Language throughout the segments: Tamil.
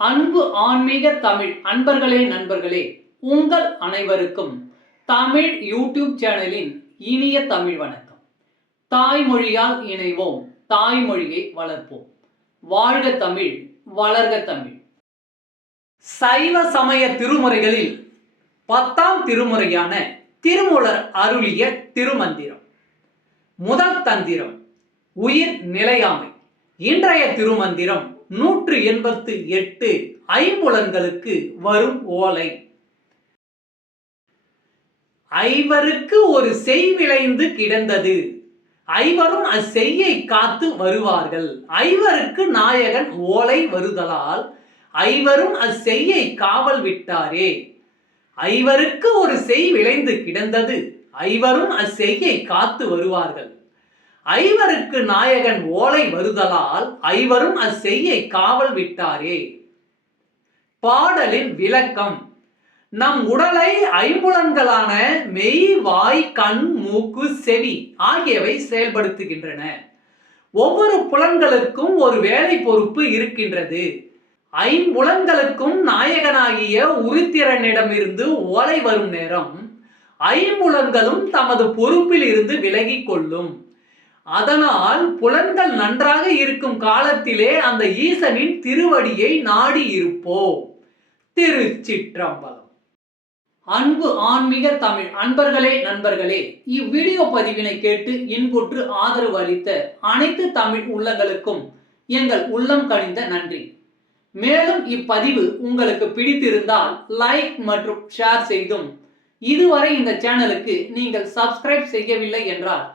அன்பு ஆன்மீக தமிழ் அன்பர்களே நண்பர்களே, உங்கள் அனைவருக்கும் தமிழ் யூடியூப் சேனலின் இனிய தமிழ் வணக்கம். தாய்மொழியால் இணைவோம், தாய்மொழியை வளர்ப்போம். வாழ்க தமிழ், வளர்க தமிழ். சைவ சமய திருமுறைகளில் 10ஆம் திருமுறையான திருமூலர் அருளிய திருமந்திரம். முதல் தந்திரம் உயிர் நிலையாமை. இன்றைய திருமந்திரம் 188 ஐம்புலன்களுக்கு வரும் ஓலை. ஐவருக்கு ஒரு செய் விளைந்து கிடந்தது, ஐவரும் அச்செய்யை காத்து வருவார்கள். ஐவருக்கு நாயகன் ஓலை வருதலால் ஐவரும் அச்செய்யை காவல் விட்டாரே. ஐவருக்கு ஒரு செய் விளைந்து கிடந்தது, ஐவரும் அச்செய்யை காத்து வருவார்கள். ஐவருக்கு நாயகன் ஓலை வருதலால் ஐவரும் அச்செய்யை காவல் விட்டாரே. பாடலின் விளக்கம். நம் உடலை ஐம்புலன்களான மெய், வாய், கண், மூக்கு, செவி ஆகியவை செயல்படுத்துகின்றன. ஒவ்வொரு புலன்களுக்கும் ஒரு வேலை பொறுப்பு இருக்கின்றது. ஐம்புலன்களுக்கும் நாயகனாகிய உருத்திரனிடமிருந்து ஓலை வரும் நேரம் ஐம்புலன்களும் தமது பொறுப்பில் இருந்து விலகிக் கொள்ளும். அதனால் புலன்கள் நன்றாக இருக்கும் காலத்திலே அந்த ஈசனின் திருவடியை நாடி இருப்போம். திருச்சிற்றம்பலம். அன்பு ஆன்மீக தமிழ் அன்பர்களே நண்பர்களே, இவ்வீடியோ பதிவினை கேட்டு இன்புற்று ஆதரவு அளித்த அனைத்து தமிழ் உள்ளங்களுக்கும் எங்கள் உள்ளம் கனிந்த நன்றி. மேலும் இப்பதிவு உங்களுக்கு பிடித்திருந்தால் லைக் மற்றும் ஷேர் செய்தும், இதுவரை இந்த சேனலுக்கு நீங்கள் சப்ஸ்கிரைப் செய்யவில்லை என்றால்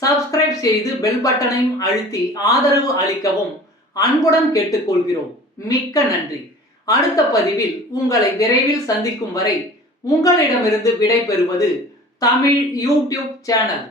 சப்ஸ்கிரைப் செய்து பெல் பட்டனையும் அழுத்தி ஆதரவு அளிக்கவும் அன்புடன் கேட்டுக்கொள்கிறோம். மிக்க நன்றி. அடுத்த பதிவில் உங்களை விரைவில் சந்திக்கும் வரை உங்களிடமிருந்து விடை பெறுவது தமிழ் யூடியூப் சேனல்.